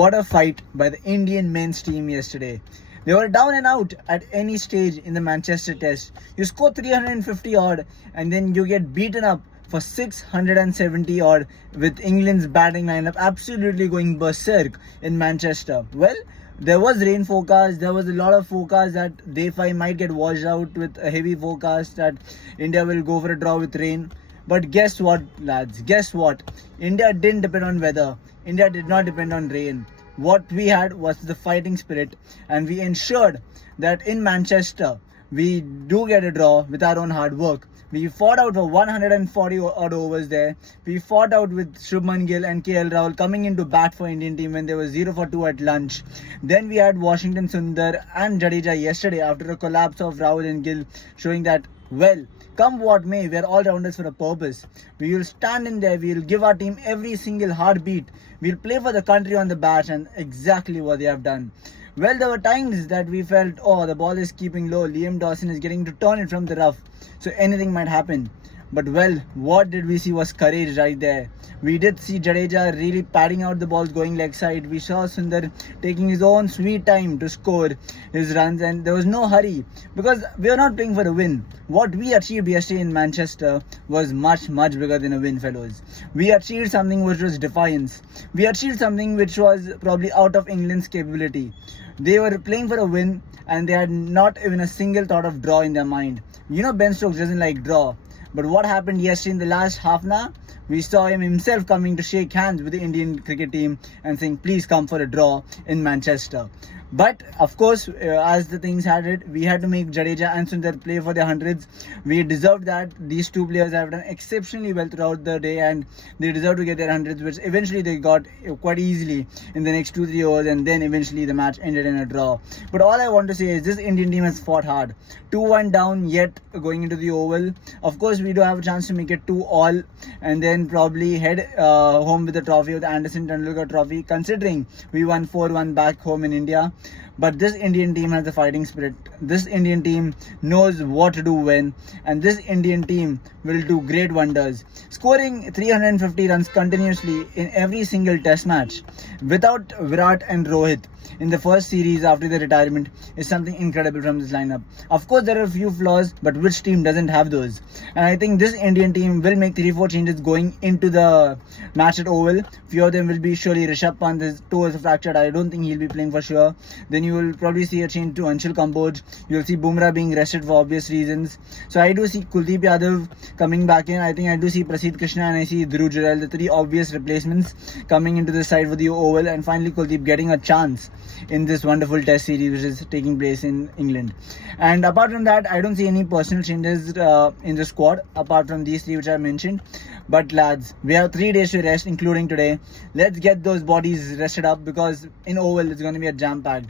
What a fight by the Indian men's team yesterday. They were down and out at any stage in the Manchester Test. You score 350 odd and then you get beaten up for 670 odd with England's batting lineup absolutely going berserk in Manchester. Well, there was rain forecast. There was a lot of forecast that day 5 might get washed out with a heavy forecast that India will go for a draw with rain. But guess what, lads? Guess what? India didn't depend on weather. India did not depend on rain. What we had was the fighting spirit, and we ensured that in Manchester we do get a draw with our own hard work. We fought out for 140 odd overs there. We fought out with Shubman Gill and KL Rahul coming into bat for Indian team when they were 0 for 2 at lunch. Then we had Washington Sundar and Jadeja yesterday after a collapse of Rahul and Gill, showing that, well, come what may, we are all rounders for a purpose. We will stand in there, we will give our team every single heartbeat. We'll play for the country on the bat, and exactly what they have done. Well, there were times that we felt, oh, the ball is keeping low, Liam Dawson is getting to turn it from the rough, so anything might happen. But well, what did we see was courage right there. We did see Jadeja really padding out the balls going leg side. We saw Sundar taking his own sweet time to score his runs, and there was no hurry because we are not playing for a win. What we achieved yesterday in Manchester was much bigger than a win, fellows. We achieved something which was defiance. We achieved something which was probably out of England's capability. They were playing for a win and they had not even a single thought of draw in their mind. You know, Ben Stokes doesn't like draw. But what happened yesterday in the last half an hour? We saw him himself coming to shake hands with the Indian cricket team and saying, please come for a draw in Manchester. But of course, as the things had it, we had to make Jadeja and Sundar play for their hundreds. We deserved that. These two players have done exceptionally well throughout the day and they deserve to get their hundreds, which eventually they got quite easily in the next 2-3 overs, and then eventually the match ended in a draw. But all I want to say is this Indian team has fought hard. 2-1 down yet going into the Oval. Of course, we do have a chance to make it 2-all and then probably head home with the trophy, with the Anderson Tendulkar trophy, considering we won 4-1 back home in India. But this Indian team has a fighting spirit. This Indian team knows what to do when, and this Indian team will do great wonders. Scoring 350 runs continuously in every single test match without Virat and Rohit in the first series after the retirement is something incredible from this lineup. Of course, there are a few flaws, but which team doesn't have those? And I think this Indian team will make 3-4 changes going into the match at Oval. Few of them will be surely Rishabh Pant, his toe is fractured. I don't think he'll be playing for sure. Then you will probably see a change to Anshul Kamboj. You will see Bumrah being rested for obvious reasons. So I do see Kuldeep Yadav coming back in. I think I do see Prasidh Krishna and I see Dhruv Jurel, the three obvious replacements coming into the side for the Oval, and finally Kuldeep getting a chance in this wonderful test series which is taking place in England. And apart from that, I don't see any personal changes in the squad apart from these three which I mentioned. But lads, we have 3 days to rest, including today. Let's get those bodies rested up because in Oval it's going to be a jam-packed.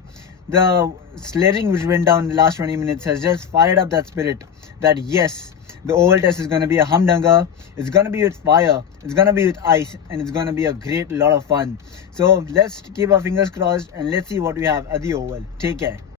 The sledging which went down in the last 20 minutes has just fired up that spirit that yes, the Oval Test is going to be a humdinger. It's going to be with fire. It's going to be with ice. And it's going to be a great lot of fun. So let's keep our fingers crossed and let's see what we have at the Oval. Take care.